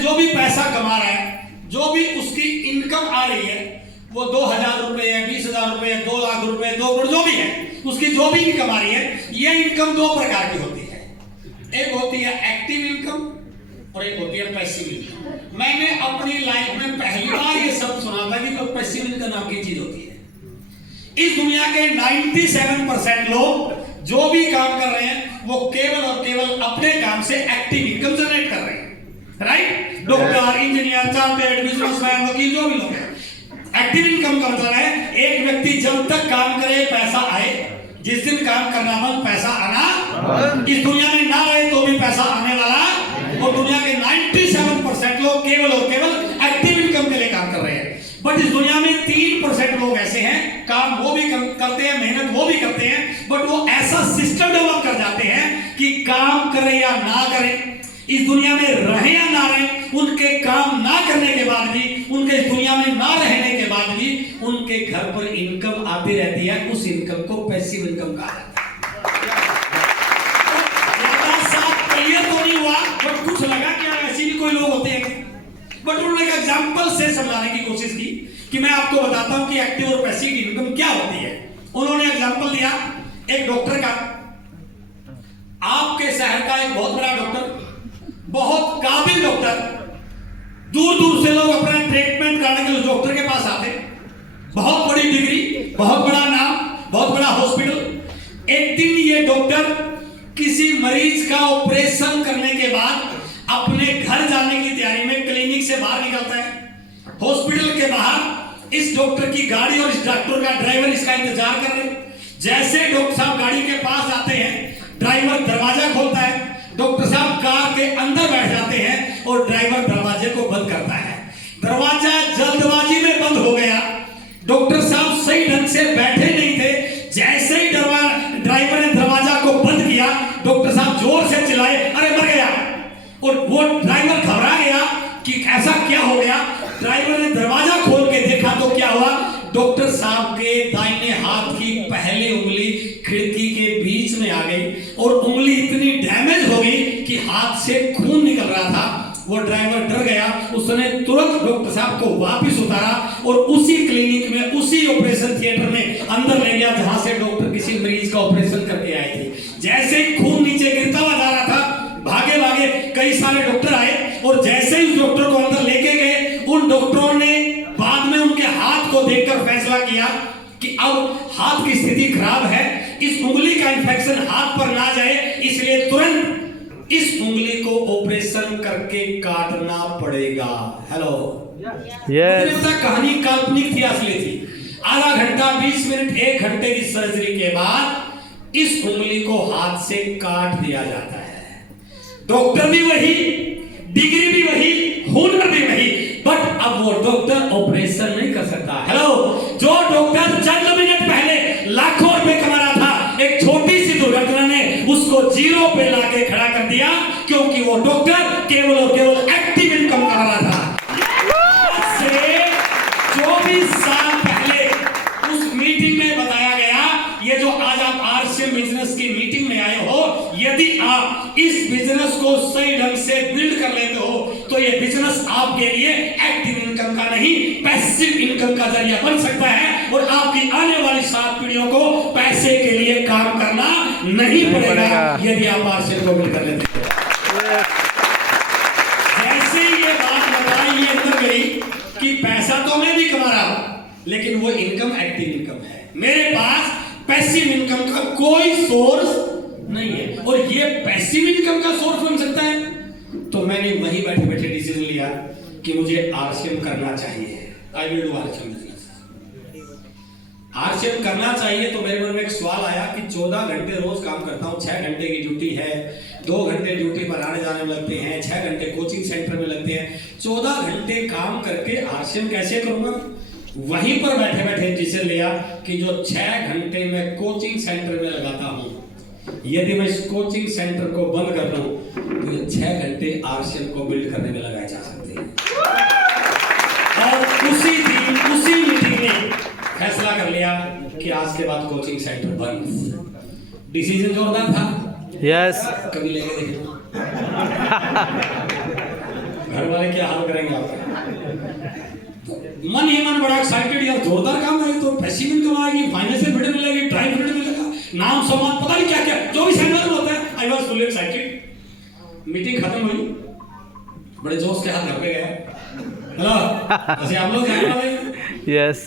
जो भी पैसा कमा रहा है, जो भी उसकी इनकम आ रही है, वो 2000 रुपए है, 20,000 रुपए है, 2 लाख रुपए, 2 करोड़, जो भी है, उसकी जो भी इनकम आ रही है, ये इनकम दो प्रकार की होती है। एक होती है एक्टिव इनकम और एक होती है पैसिव इनकम। मैंने अपनी लाइफ में पहली बार ये सब सुना था कि कोई पैसिव इनकम नाम की चीज होती है। इस दुनिया के 97% लोग जो भी काम कर रहे हैं वो केवल और केवल अपने काम से एक्टिव इनकम जनरेट कर रहे हैं, right? Doctor, engineer, chartered, businessman, वकील, जो भी लोग हैं। एक्टिव इनकम का मतलब है एक व्यक्ति जब तक काम करे पैसा आए, जिस दिन काम करना बंद पैसा आना, इस दुनिया में ना रहे तो भी पैसा आने वाला। और दुनिया के 97% लोग केवल और केवल एक्टिव इनकम के लिए काम कर रहे हैं। बट इस दुनिया में 3% लोग ऐसे हैं, काम वो भी करते हैं, मेहनत वो भी करते हैं, बट वो ऐसा सिस्टम डेवलप कर जाते हैं कि काम करें या ना करें, इस दुनिया में रहे या ना रहे, उनके काम ना करने के बाद भी, उनके इस दुनिया में ना रहने के बाद भी उनके घर पर इनकम आती रहती है। उस इनकम को पैसिव इनकम कहा जाता है। क्लियर तो नहीं हुआ, बट कुछ लगा कि ऐसे भी कोई लोग होते हैं। बट उन्होंने एक एग्जांपल से समझाने की कोशिश की कि मैं आपको बताता हूं कि एक्टिव और पैसिव इनकम क्या होती है। उन्होंने एग्जांपल दिया एक डॉक्टर का। आपके शहर का एक बहुत बड़ा डॉक्टर, बहुत काबिल डॉक्टर, दूर दूर से लोग अपना ट्रीटमेंट कराने के लिए डॉक्टर के पास आते, बहुत बड़ी डिग्री, बहुत बड़ा नाम, बहुत बड़ा हॉस्पिटल। एक दिन ये डॉक्टर किसी मरीज का ऑपरेशन करने के बाद अपने घर जाने की तैयारी में क्लिनिक से बाहर निकलता है। हॉस्पिटल के बाहर इस डॉक्टर की गाड़ी और इस डॉक्टर का ड्राइवर इसका इंतजार कर रहे हैं। जैसे डॉक्टर साहब गाड़ी के पास आते हैं, ड्राइवर दरवाजा खोलता है, डॉक्टर साहब कार के अंदर बैठ जाते हैं और ड्राइवर दरवाजे को बंद करता है। दरवाजा जल्दबाजी में बंद हो गया, डॉक्टर साहब सही ढंग से बैठे नहीं थे। जैसे ही ड्राइवर ने दरवाजा को बंद किया, डॉक्टर साहब जोर से चिल्लाए, अरे मर गया। और वो ड्राइवर घबरा गया कि ऐसा क्या हो गया। ड्राइवर ने दरवाजा खोल के देखा तो क्या हुआ, डॉक्टर साहब के दाहिने हाथ की पहली उंगली खिड़की के बीच में आ गई और उंगली इतनी डैमेज हो गई कि हाथ से खून निकल रहा था। वो ड्राइवर डर गया, उसने तुरंत डॉक्टर साहब को वापस उतारा और उसी क्लिनिक में, उसी ऑपरेशन थिएटर में अंदर ले गया जहां से डॉक्टर किसी मरीज का ऑपरेशन करके आए थे। जैसे ही खून नीचे गिरता हुआ जा रहा था, भागे भागे कई सारे डॉक्टर आए और जैसे ही उस डॉक्टर को अंदर लेके गए, उन डॉक्टरों ने बाद में उनके हाथ को देखकर फैसला किया कि अब हाथ की स्थिति खराब है, इस उंगली का इंफेक्शन हाथ पर ना जाए, इसलिए तुरंत इस उंगली को ऑपरेशन करके काटना पड़ेगा। Hello, yes. कहानी काल्पनिक थी, असली थी। आधा घंटा, 20 मिनट, 1 घंटे की सर्जरी के बाद इस उंगली को हाथ से काट दिया जाता है। डॉक्टर भी वही, डिग्री भी वही, हुनर भी वही, बट अब वो डॉक्टर ऑपरेशन नहीं कर सकता। हेलो, जो डॉक्टर चंद मिनट पहले लाखों रुपए कमा रहा था, एक छोटी सी दुर्घटना ने उसको जीरो पे लाके खड़ा कर दिया, क्योंकि वो डॉक्टर केवल और केवल एक्टिव इनकम कर रहा था। आज से 24 साल पहले उस मीटिंग में बताया गया, ये जो आज आप आरसीएम बिजनेस की मीटिंग में आए हो, यदि आप इस बिजनेस को सही ढंग से बिल्ड कर लेते हो तो ये बिजनेस आपके लिए एक्टिव इनकम का नहीं, पैसिव इनकम का जरिया बन सकता है और आपकी आने वाली 7 पीढ़ियों को पैसे के लिए काम करना नहीं पड़ेगा यदि आप आरसीएम को बिल्ड कर लेते हैं। जैसे ये बात बताई, ये अंदर गई कि पैसा तो मैं भी कमा रहा हूं, लेकिन वो इनकम एक्टिव इनकम है। मेरे पास पैसिव इनकम का कोई सोर्स नहीं है। और ये पैसिव इनकम का सोर्स बन सकता है, तो मैंने वहीं बैठे बैठे डिसीजन लिया कि मुझे आरसीएम करना चाहिए। I will do RCM business. RCM करना चाहिए तो मेरे मन में एक सवाल आया कि 14 घंटे रोज काम करता हूँ, 6 घंटे की ड्यूटी है, 2 घंटे ड्यूटी पर आने जाने में लगते हैं, 6 घंटे कोचिंग सेंटर में लगते हैं, 14 घंटे काम करके आरसीएम कैसे करूंगा? वहीं पर बैठे बैठे डिसीजन लिया कि जो 6 घंटे में कोचिंग सेंटर में लगाता हूँ, यदि मैं इस कोचिंग सेंटर को बंद कर दूं तो ये 6 घंटे आरसीएम को बिल्ड करने में लगाए जा सकते हैं। और उसी दिन, उसी मीटिंग में फैसला कर लिया कि आज के बाद कोचिंग सेंटर बंद। डिसीजन जोरदार था, यस। कभी लेके देखो। घर वाले क्या हाल करेंगे आपका। तो मन ही मन बड़ा एक्साइटेड, यार जोरदार काम है, तो पैसे भी कमाएगी, फाइनेंशियल फ्रीडम मिलेगी, ड्राइव फ्रीडम मिलेगा, नाम सम्मान पता नहीं क्या क्या जो भी सेंटर होता है। I was fully excited. Meeting खत्म हुई, बड़े जोश के साथ घर पे गए। हेलो, ऐसे आप लोग जाने वाले? यस।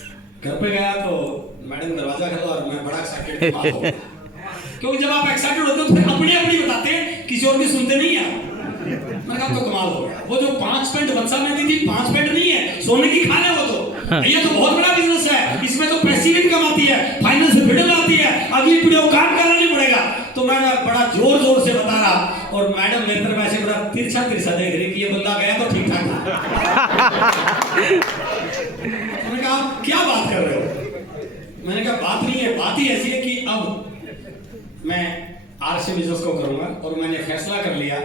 घर पे गया तो मैडम दरवाजा खोला और मैं बड़ा एक्साइटेड था। क्योंकि जब आप एक्साइटेड होते हो तो फिर अपनी अपनी बताते हैं, किसी और की सुनते नहीं है। मैंने कहा तो कमाल हो गया। वो जो 5 पेंट बच्चा में दी थी, 5 पेंट नहीं है, सोने की खान है वो तो। ये तो बहुत बड़ा बिजनेस है, इसमें तो पैसिव इनकम आती है, फाइनेंस फ्रीडम आती है, अगली पीढ़ी को काम करना नहीं पड़ेगा। तो मैं बड़ा जोर जोर से बता रहा और मैडम मेरे तरफ ऐसे बड़ा तिरछा तिरछा देख रही कि ये बंदा गया तो ठीक ठाक था। मैंने कहा आप क्या बात कर रहे हो? मैंने कहा बात नहीं है, बात ही ऐसी है कि अब मैं आरसी बिजनेस को करूंगा और मैंने फैसला कर लिया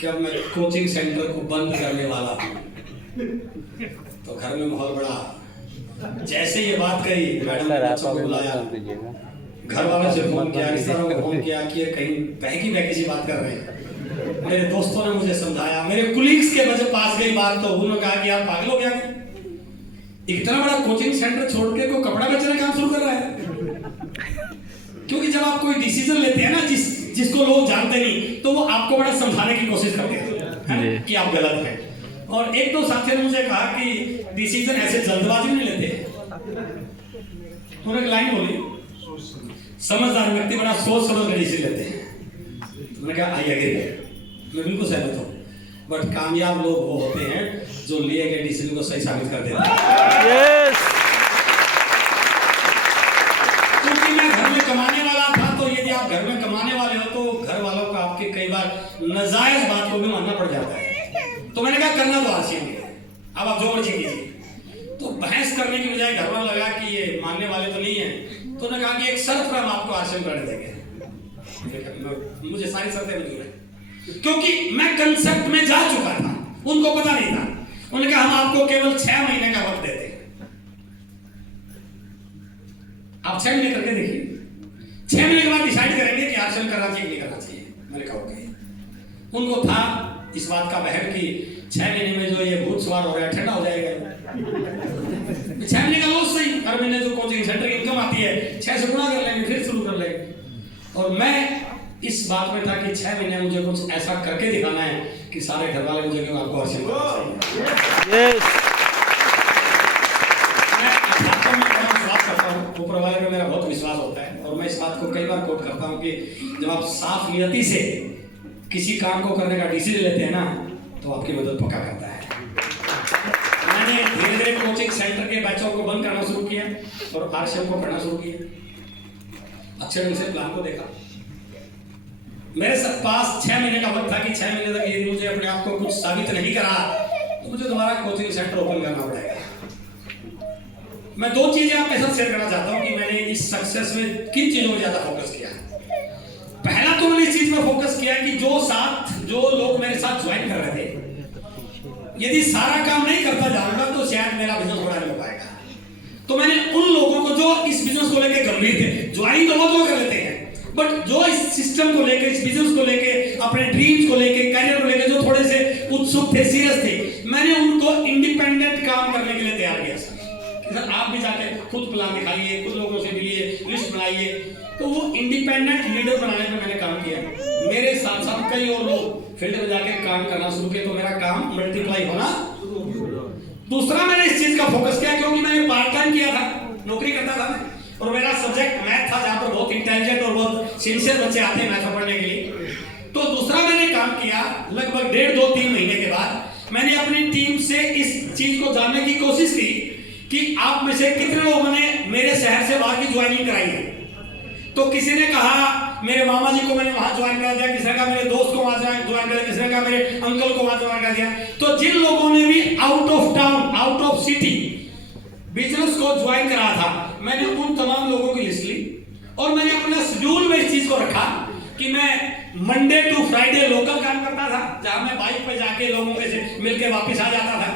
कि अब मैं कोचिंग सेंटर को बंद करने वाला हूं। तो घर में माहौल बड़ा, जैसे ये बात कही मैडम ने बच्चों को बुलाया, घर वालों से फोन किया, रिश्तेदारों को फोन किया कि ये कहीं बहकी बहकी सी बात कर रहे हैं। मेरे दोस्तों ने मुझे समझाया, मेरे कुलीग्स के वजह पास गई बात तो उन्होंने कहा कि आप पागल हो गया, इतना बड़ा कोचिंग सेंटर छोड़ के कोई कपड़ा बेचने का काम शुरू कर रहा है। क्योंकि जब आप कोई डिसीजन लेते हैं ना जिसको लोग जानते नहीं, तो वो आपको बड़ा समझाने की कोशिश करते हैं कि आप गलत हैं। और एक दो साथियों ने मुझे कहा कि डिसीजन ऐसे जल्दबाजी में लेते हैं। तो एक लाइन बोली, समझदार व्यक्ति बड़ा सोच समझ कर डिसीजन लेते हैं। मैंने कहा आई एग्री, मैं बिल्कुल सहमत हूँ। बट कामयाब लोग वो होते हैं जो लिए गए डिसीजन को सही साबित कर देते हैं। क्योंकि मैं घर में कमाने वाला था, तो यदि आप घर में कमाने वाले हो तो घर वालों को आपके कई बार नाजायज बात को भी मानना पड़ जाता है। तो मैंने कहा करना तो आरसी है, अब आप जो मर्जी कीजिए। तो बहस करने की बजाय घर वाला लगा कि ये मानने वाले तो नहीं है, तो उन्होंने कहा कि एक शर्त पर हम आपको आरसी कर देंगे। मुझे सारी शर्तें मंजूर है क्योंकि मैं कंसेप्ट में जा चुका था, उनको पता नहीं था। उन्होंने कहा हम आपको केवल 6 महीने का वक्त देते हैं, आप 6 महीने करके देखिए, 6 महीने के बाद डिसाइड करेंगे कि आरक्षण करना चाहिए नहीं करना चाहिए। मैंने कहा ओके। उनको था इस बात का वहम कि 6 महीने में जो ये भूत सवार हो रहा है ठंडा हो जाएगा। 6 महीने का लॉस सही, हर महीने जो कोचिंग सेंटर की इनकम आती है 6 से गुना कर लेंगे, फिर शुरू कर लेंगे। और मैं इस बात में था कि 6 महीने मुझे कुछ ऐसा करके दिखाना है कि सारे घर वाले मुझे आपको आरक्षण ऊपर वाले पे मेरा बहुत विश्वास होता है। और मैं इस बात को कई बार कोट करता हूँ कि जब आप साफ नियति से किसी काम को करने का डिसीजन लेते हैं ना, तो आपकी मदद पक्का करता है। मैंने धीरे धीरे कोचिंग सेंटर के बैचों को बंद करना शुरू किया और आरसीएम को पढ़ना शुरू किया। अच्छे ढंग से प्लान को देखा। मेरे पास 6 महीने का वक्त था कि 6 महीने तक यदि मुझे अपने आप को कुछ साबित नहीं करा तो मुझे दोबारा कोचिंग सेंटर ओपन करना पड़ेगा। मैं 2 चीजें आपके साथ शेयर करना चाहता हूं कि मैंने इस सक्सेस में किन चीजों में ज्यादा फोकस किया। पहला तो मैंने इस चीज पर फोकस किया कि जो लोग मेरे साथ ज्वाइन कर रहे थे, यदि सारा काम नहीं करता जाऊंगा तो शायद मेरा बिजनेस बड़ा नहीं हो पाएगा। तो मैंने उन लोगों को जो इस बिजनेस को लेकर गंभीर थे, ज्वाइन तो बहुत लोग कर लेते हैं, बट जो इस सिस्टम को लेकर, इस बिजनेस को लेकर, अपने ड्रीम्स को लेकर, करियर को लेकर जो थोड़े से उत्सुक थे, सीरियस थे, मैंने उनको इंडिपेंडेंट काम करने के लिए तैयार किया। सर आप भी जाके खुद प्लान दिखाइए, खुद लोगों से मिलिए, लिस्ट बनाइए। तो वो इंडिपेंडेंट लीडर बनाने पे मैंने काम किया। मेरे साथ साथ कई और लोग फील्ड में जाके काम करना शुरू किए, तो मेरा काम मल्टीप्लाई होना। दूसरा मैंने इस चीज का फोकस किया क्योंकि मैंने पार्ट टाइम किया था, नौकरी करता था मैं, और मेरा सब्जेक्ट मैथ था, जहाँ पर बहुत इंटेलिजेंट और बहुत सिंसियर बच्चे आते हैं मैथ पढ़ने के लिए। तो दूसरा मैंने काम किया, लगभग 1.5, 2, 3 महीने के बाद मैंने अपनी टीम से इस चीज को जानने की कोशिश की कि आप में से कितने लोगों ने मेरे शहर से बाहर की ज्वाइनिंग कराई है। तो किसी ने कहा मेरे मामा जी को मैंने वहां ज्वाइन करा दिया, किसी ने कहा मेरे दोस्त को वहां ज्वाइन करा दिया, किसी ने कहा मेरे अंकल को वहां ज्वाइन करा दिया। तो जिन लोगों ने भी out of town, out of city business को ज्वाइन करा था, मैंने उन तमाम लोगों की लिस्ट ली और मैंने अपना शेड्यूल में इस चीज को रखा कि मैं मंडे टू फ्राइडे लोकल काम करता था, जहां मैं बाइक पे जाके लोगों के से मिलके वापस आ जाता था।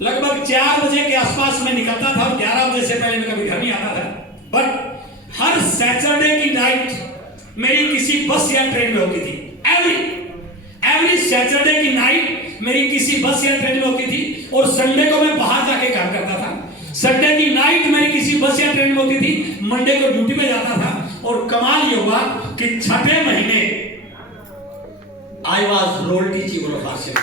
लगभग 4 बजे के आसपास मैं निकलता था और 11 बजे से पहले मैं कभी घर नहीं आता था। बट हर सैटरडे की नाइट मेरी किसी बस या ट्रेन में होती थी। एवरी सैटरडे की नाइट मेरी किसी बस या ट्रेन में होती थी और संडे को मैं बाहर जाके काम करता था। संडे की नाइट मेरी किसी बस या ट्रेन में होती थी, मंडे को ड्यूटी पे जाता था। और कमाल ये हुआ कि 6वें महीने I was rolled chief of आर्शियस।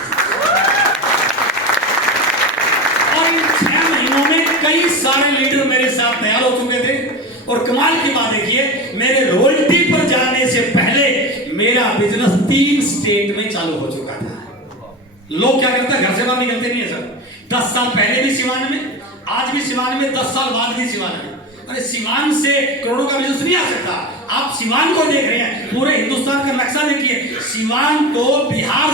और इन 6 महीनों में कई सारे लीडर मेरे साथ तैयार हो चुके थे। और कमाल की बात देखिए, मेरे रोयल्टी पर जाने से पहले मेरा बिजनेस 3 स्टेट में चालू हो चुका था। लोग क्या करते हैं, घर से बाहर निकलते नहीं है सर। 10 साल पहले भी सिवान में, आज भी सिवान में, 10 साल बाद भी सिवान में। अरे सिवान से करोड़ों का बिजनेस नहीं आ सकता। आप सिवान को देख रहे हैं, पूरे हिंदुस्तान का नक्शा देखिए, सिवान को बिहार